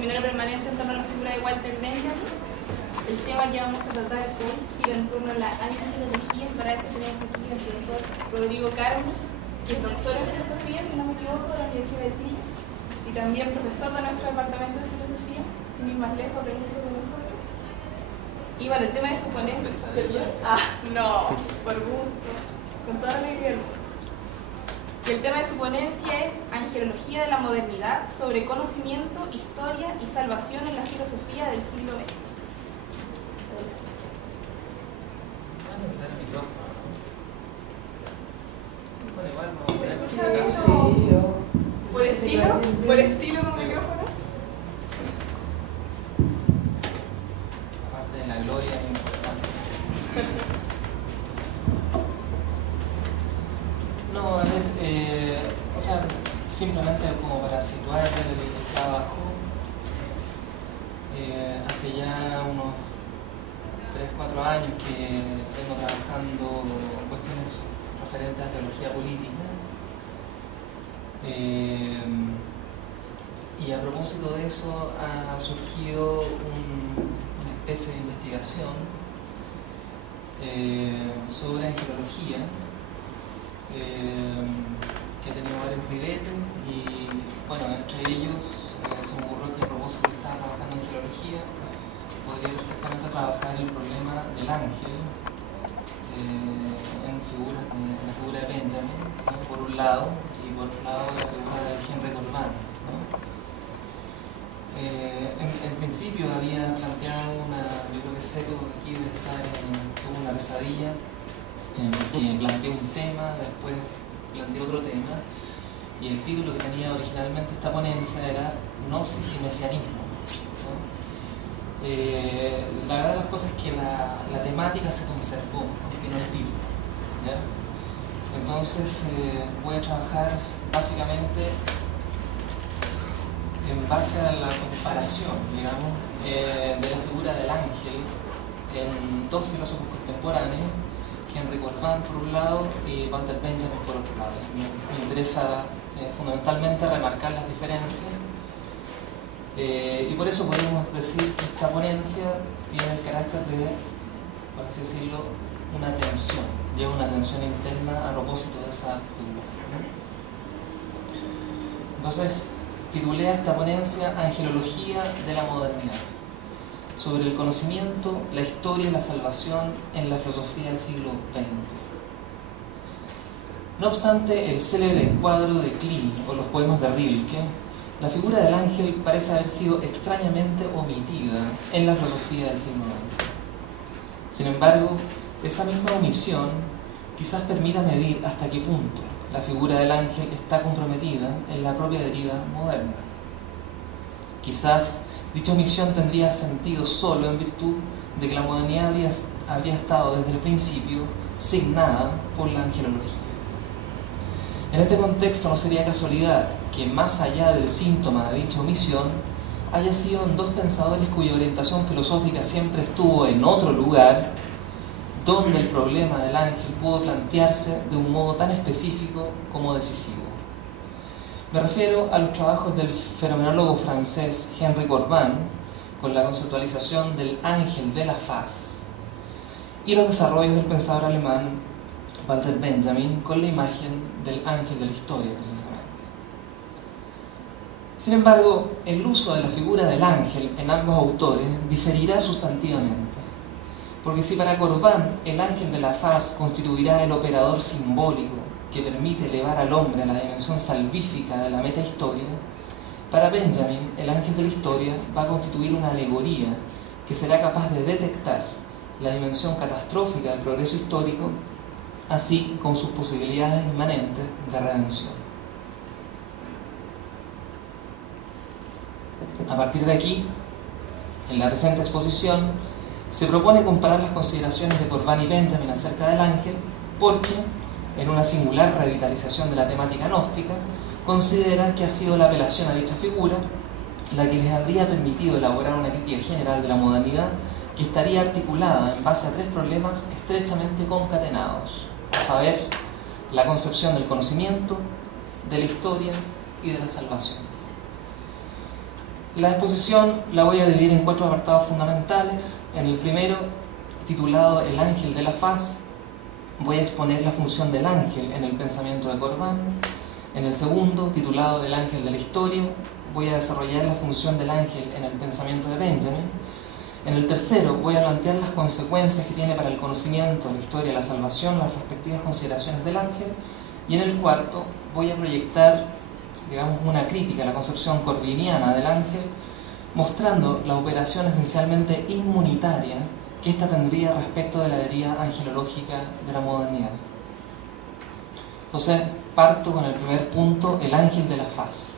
seminario permanente en torno a la figura de Walter Benjamin. El tema que vamos a tratar hoy gira en torno a la angelología. Para eso tenemos aquí al profesor Rodrigo Carmi, que es doctor en filosofía, si no me equivoco, de la Universidad de Chile, y también profesor de nuestro departamento de filosofía, sin ir más lejos, aprende mucho con nosotros. Y bueno, el tema de suponencia. No, por gusto, con toda la alegría del mundo. Y el tema de su ponencia es Angelología de la modernidad sobre conocimiento, historia y salvación en la filosofía del siglo XX. No es necesario micrófono, ¿no? Bueno, igual vamos a ver. ¿Se escucha bien? ¿Por estilo? ¿Por estilo con micrófono? Aparte de la gloria es importante. No, a ver, o sea, simplemente como para situar el trabajo, hace ya unos 3-4 años que vengo trabajando cuestiones referentes a teología política, y a propósito de eso ha surgido una especie de investigación sobre angelología, que ha tenido varios ribetes y bueno, entre ellos se me ocurrió que a propósito de estar trabajando en angelología podría perfectamente trabajar el problema del ángel en la figura de Benjamin, ¿no? Por un lado, y por otro lado la figura de Henry Corbin, ¿no? En principio había planteado yo creo que Seco aquí debe estar en una pesadilla, que planteó un tema, después planteó otro tema, y el título que tenía originalmente esta ponencia era Gnosis y Mesianismo, ¿no? La verdad de las cosas es que la temática se conservó, aunque no el título, ¿ya? Entonces voy a trabajar básicamente en base a la comparación, digamos, de la figura del ángel en dos filósofos contemporáneos, Henry Corbin por un lado y Walter Benjamin por otro lado. Me interesa fundamentalmente remarcar las diferencias, y por eso podemos decir que esta ponencia tiene el carácter de, por así decirlo, una tensión, lleva una tensión interna a propósito de esa figura, ¿no? Entonces titulé a esta ponencia Angelología de la modernidad, sobre el conocimiento, la historia y la salvación en la filosofía del siglo XX. No obstante el célebre cuadro de Klee o los poemas de Rilke, la figura del ángel parece haber sido extrañamente omitida en la filosofía del siglo XX. Sin embargo, esa misma omisión quizás permita medir hasta qué punto la figura del ángel está comprometida en la propia deriva moderna. Quizás dicha omisión tendría sentido solo en virtud de que la modernidad habría estado desde el principio signada por la angelología. En este contexto no sería casualidad que más allá del síntoma de dicha omisión haya sido en dos pensadores cuya orientación filosófica siempre estuvo en otro lugar, donde el problema del ángel pudo plantearse de un modo tan específico como decisivo. Me refiero a los trabajos del fenomenólogo francés Henry Corbin con la conceptualización del ángel de la faz y los desarrollos del pensador alemán Walter Benjamin con la imagen del ángel de la historia, precisamente. Sin embargo, el uso de la figura del ángel en ambos autores diferirá sustantivamente, porque si para Corbin el ángel de la faz constituirá el operador simbólico que permite elevar al hombre a la dimensión salvífica de la metahistoria, para Benjamin el ángel de la historia va a constituir una alegoría que será capaz de detectar la dimensión catastrófica del progreso histórico, así como sus posibilidades inmanentes de redención. A partir de aquí, en la presente exposición, se propone comparar las consideraciones de Corbin y Benjamin acerca del ángel porque, en una singular revitalización de la temática gnóstica, considera que ha sido la apelación a dicha figura la que les habría permitido elaborar una crítica general de la modernidad que estaría articulada en base a tres problemas estrechamente concatenados, a saber, la concepción del conocimiento, de la historia y de la salvación. La exposición la voy a dividir en 4 apartados fundamentales. En el primero, titulado El ángel de la faz, voy a exponer la función del ángel en el pensamiento de Corbán. En el segundo, titulado El ángel de la historia, voy a desarrollar la función del ángel en el pensamiento de Benjamin. En el tercero, voy a plantear las consecuencias que tiene para el conocimiento, la historia, la salvación, las respectivas consideraciones del ángel. Y en el cuarto, voy a proyectar, digamos, una crítica a la concepción corbiniana del ángel, mostrando la operación esencialmente inmunitaria que ésta tendría respecto de la deriva angelológica de la modernidad. Entonces, parto con el primer punto, el ángel de la faz.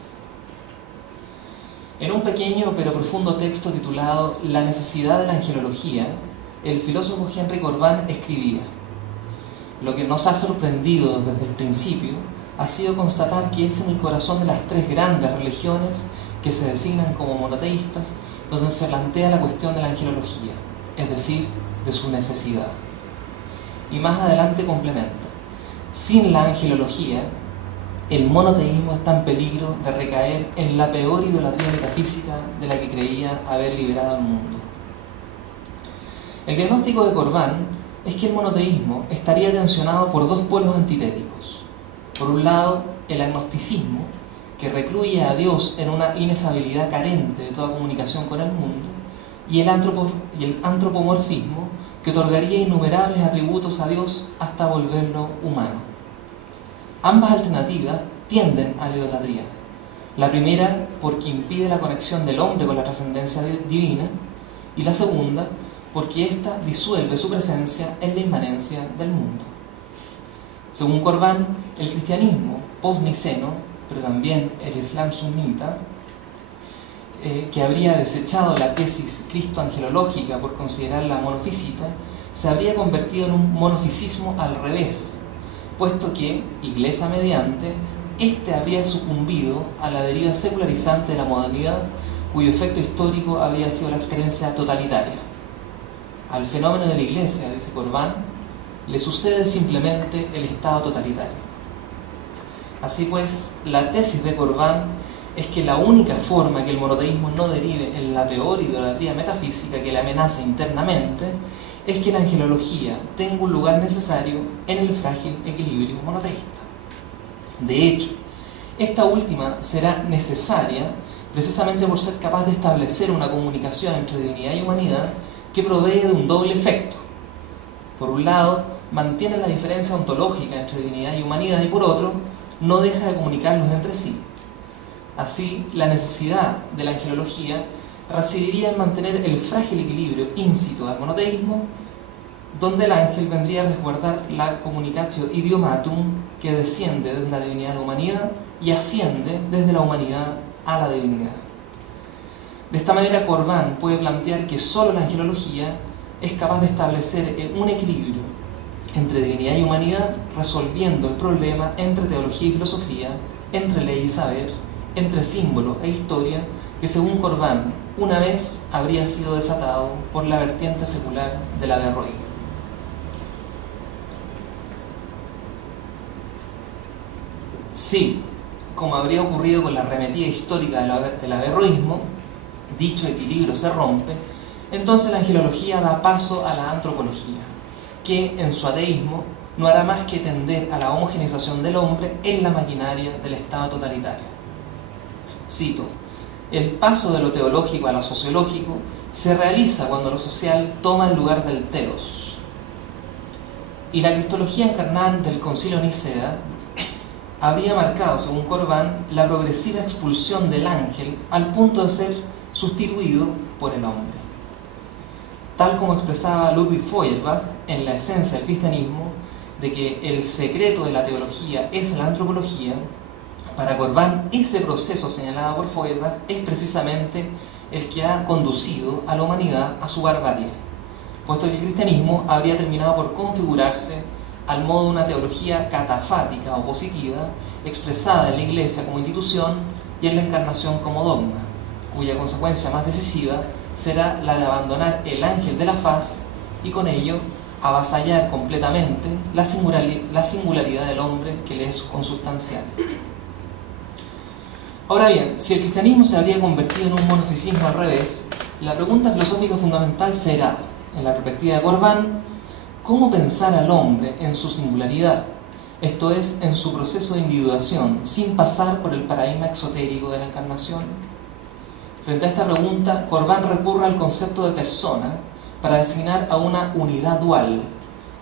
En un pequeño pero profundo texto titulado La necesidad de la angelología, el filósofo Henry Corbán escribía: lo que nos ha sorprendido desde el principio ha sido constatar que es en el corazón de las 3 grandes religiones que se designan como monoteístas donde se plantea la cuestión de la angelología, es decir, de su necesidad. Y más adelante complementa: sin la angelología, el monoteísmo está en peligro de recaer en la peor idolatría metafísica de la que creía haber liberado al mundo. El diagnóstico de Corbán es que el monoteísmo estaría tensionado por 2 polos antitéticos. Por un lado, el agnosticismo, que recluye a Dios en una inefabilidad carente de toda comunicación con el mundo, y el antropomorfismo, que otorgaría innumerables atributos a Dios hasta volverlo humano. Ambas alternativas tienden a la idolatría. La primera porque impide la conexión del hombre con la trascendencia divina, y la segunda porque ésta disuelve su presencia en la inmanencia del mundo. Según Corbán, el cristianismo post-niceno, pero también el islam sunita, que habría desechado la tesis cristo-angelológica por considerarla monofísica, se habría convertido en un monofisismo al revés, puesto que, iglesia mediante, éste habría sucumbido a la deriva secularizante de la modernidad, cuyo efecto histórico habría sido la experiencia totalitaria. Al fenómeno de la iglesia, dice Corbán, le sucede simplemente el estado totalitario. Así pues, la tesis de Corbán es que la única forma que el monoteísmo no derive en la peor idolatría metafísica que le amenaza internamente es que la angelología tenga un lugar necesario en el frágil equilibrio monoteísta. De hecho, esta última será necesaria precisamente por ser capaz de establecer una comunicación entre divinidad y humanidad que provee de un doble efecto. Por un lado, mantiene la diferencia ontológica entre divinidad y humanidad, y por otro, no deja de comunicarlos entre sí. Así, la necesidad de la angelología residiría en mantener el frágil equilibrio íncito al monoteísmo, donde el ángel vendría a resguardar la communicatio idiomatum que desciende desde la divinidad a la humanidad y asciende desde la humanidad a la divinidad. De esta manera, Corbán puede plantear que solo la angelología es capaz de establecer un equilibrio entre divinidad y humanidad, resolviendo el problema entre teología y filosofía, entre ley y saber, entre símbolo e historia, que según Corbán una vez habría sido desatado por la vertiente secular del averroísmo. Sí, como habría ocurrido con la arremetida histórica del averroísmo, dicho equilibrio se rompe, entonces la angelología da paso a la antropología, que en su ateísmo no hará más que tender a la homogeneización del hombre en la maquinaria del Estado totalitario. Cito: el paso de lo teológico a lo sociológico se realiza cuando lo social toma el lugar del teos. Y la cristología encarnada ante el Concilio de Nicea habría marcado, según Corbán, la progresiva expulsión del ángel al punto de ser sustituido por el hombre. Tal como expresaba Ludwig Feuerbach en La esencia del cristianismo, de que el secreto de la teología es la antropología, para Corbán ese proceso señalado por Feuerbach es precisamente el que ha conducido a la humanidad a su barbarie, puesto que el cristianismo habría terminado por configurarse al modo de una teología catafática o positiva, expresada en la Iglesia como institución y en la Encarnación como dogma, cuya consecuencia más decisiva será la de abandonar el ángel de la faz y con ello avasallar completamente la singularidad del hombre que le es consubstancial. Ahora bien, si el cristianismo se habría convertido en un monofisismo al revés, la pregunta filosófica fundamental será, en la perspectiva de Corbán, ¿cómo pensar al hombre en su singularidad? Esto es, en su proceso de individuación, sin pasar por el paradigma exotérico de la encarnación. Frente a esta pregunta, Corbán recurre al concepto de persona para designar a una unidad dual,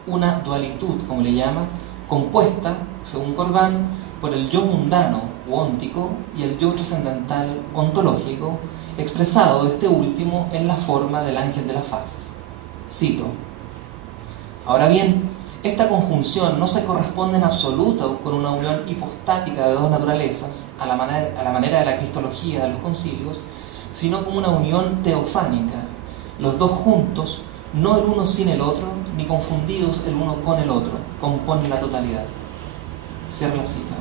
una dualitud, como le llama, compuesta, según Corbán, por el yo mundano o óntico y el yo trascendental ontológico, expresado este último en la forma del ángel de la faz. Cito: ahora bien, esta conjunción no se corresponde en absoluto con una unión hipostática de dos naturalezas, a la manera de la cristología de los concilios, sino como una unión teofánica, los dos juntos, no el uno sin el otro, ni confundidos el uno con el otro, componen la totalidad. Cierra la cita.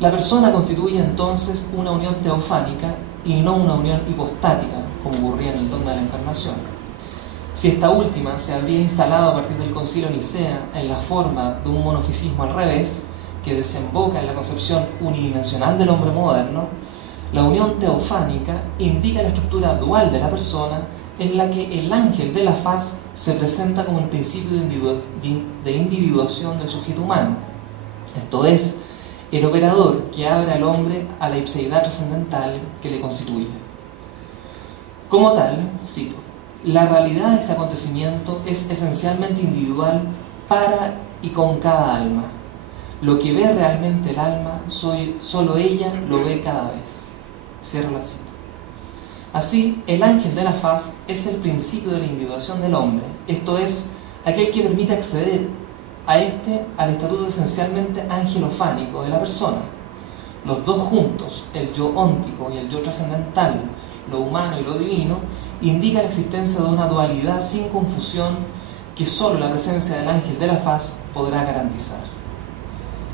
La persona constituye entonces una unión teofánica y no una unión hipostática, como ocurría en el dogma de la encarnación. Si esta última se habría instalado a partir del Concilio de Nicea en la forma de un monofisismo al revés, que desemboca en la concepción unidimensional del hombre moderno, la unión teofánica indica la estructura dual de la persona en la que el ángel de la faz se presenta como el principio de individuación del sujeto humano, esto es, el operador que abre al hombre a la ipseidad trascendental que le constituye. Como tal, cito, la realidad de este acontecimiento es esencialmente individual para y con cada alma. Lo que ve realmente el alma, solo ella lo ve cada vez. Cierra la cita. Así, el ángel de la faz es el principio de la individuación del hombre, esto es, aquel que permite acceder al estatuto esencialmente angelofánico de la persona. Los dos juntos, el yo óntico y el yo trascendental, lo humano y lo divino, indica la existencia de una dualidad sin confusión que solo la presencia del ángel de la faz podrá garantizar.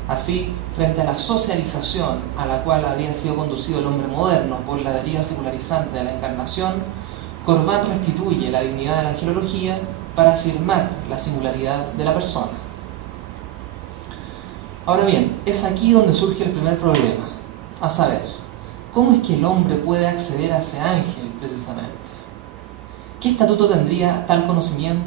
Así, frente a la socialización a la cual había sido conducido el hombre moderno por la deriva secularizante de la encarnación, Corbán restituye la dignidad de la angelología para afirmar la singularidad de la persona. Ahora bien, es aquí donde surge el primer problema, a saber, ¿cómo es que el hombre puede acceder a ese ángel precisamente? ¿Qué estatuto tendría tal conocimiento